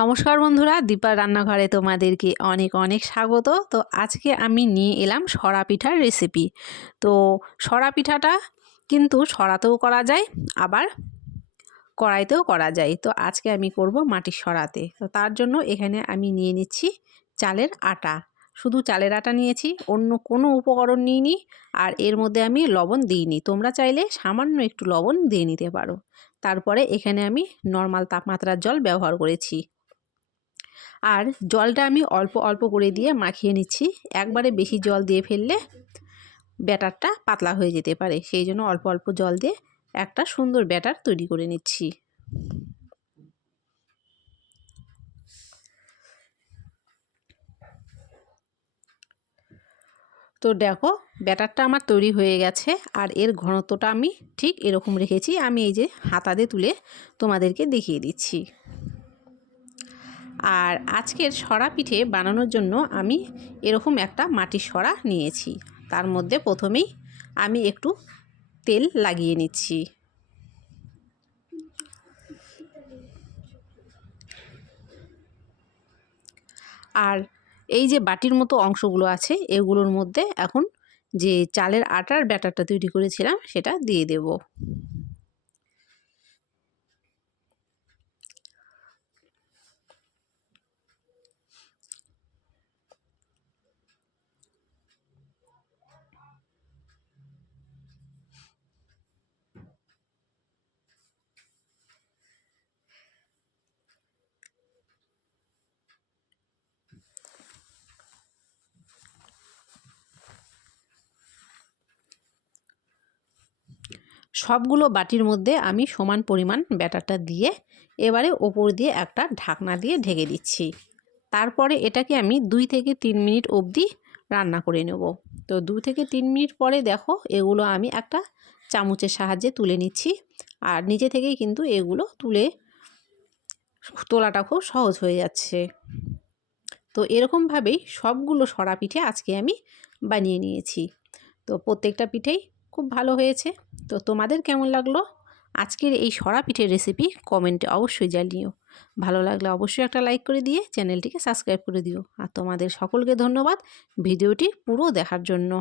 নমস্কার বন্ধুরা, দীপার রান্নাঘরে তোমাদেরকে অনেক অনেক স্বাগত। তো আজকে আমি নিয়ে এলাম সরা পিঠার রেসিপি। তো সরা পিঠাটা কিন্তু সরাতেও করা যায়, আবার কড়াইতেও করা যায়। তো আজকে আমি করব মাটির সরাতে। তো তার জন্য এখানে আমি নিয়ে নিচ্ছি চালের আটা। শুধু চালের আটা নিয়েছি, অন্য কোনো উপকরণ নিইনি। আর এর মধ্যে আমি লবণ দিইনি, তোমরা চাইলে সামান্য একটু লবণ দিয়ে নিতে পারো। তারপরে এখানে আমি নর্মাল তাপমাত্রার জল ব্যবহার করেছি। আর জলটা আমি অল্প অল্প করে দিয়ে মাখিয়ে নিচ্ছি। একবারে বেশি জল দিয়ে ফেললে ব্যাটারটা পাতলা হয়ে যেতে পারে, সেই জন্য অল্প অল্প জল দিয়ে একটা সুন্দর ব্যাটার তৈরি করে নিচ্ছি। তো দেখো, ব্যাটারটা আমার তৈরি হয়ে গেছে। আর এর ঘনত্বটা আমি ঠিক এরকম রেখেছি। আমি এই যে হাতা দিয়ে তুলে তোমাদেরকে দেখিয়ে দিচ্ছি। আর আজকের সরা পিঠে বানানোর জন্য আমি এরকম একটা মাটির সরা নিয়েছি। তার মধ্যে প্রথমেই আমি একটু তেল লাগিয়ে নিচ্ছি। আর এই যে বাটির মতো অংশগুলো আছে, এগুলোর মধ্যে এখন যে চালের আটার ব্যাটারটা তৈরি করেছিলাম সেটা দিয়ে দেব। সবগুলো বাটির মধ্যে আমি সমান পরিমাণ ব্যাটারটা দিয়ে এবারে ওপর দিয়ে একটা ঢাকনা দিয়ে ঢেকে দিচ্ছি। তারপরে এটাকে আমি 2 থেকে 3 মিনিট অবধি রান্না করে নেব। তো 2 থেকে 3 মিনিট পরে দেখো, এগুলো আমি একটা চামচের সাহায্যে তুলে নিচ্ছি। আর নিচে থেকেই কিন্তু এগুলো তোলাটা খুব সহজ হয়ে যাচ্ছে। তো এরকমভাবেই সবগুলো সরা পিঠে আজকে আমি বানিয়ে নিয়েছি। তো প্রত্যেকটা পিঠেই খুব ভালো হয়েছে। তো তোমাদের কেমন লাগলো আজকের এই সরা পিঠের রেসিপি কমেন্টে অবশ্যই জানিও। ভালো লাগলে অবশ্যই একটা লাইক করে দিয়ে চ্যানেলটিকে সাবস্ক্রাইব করে দিও। আর তোমাদের সকলকে ধন্যবাদ ভিডিওটি পুরো দেখার জন্য।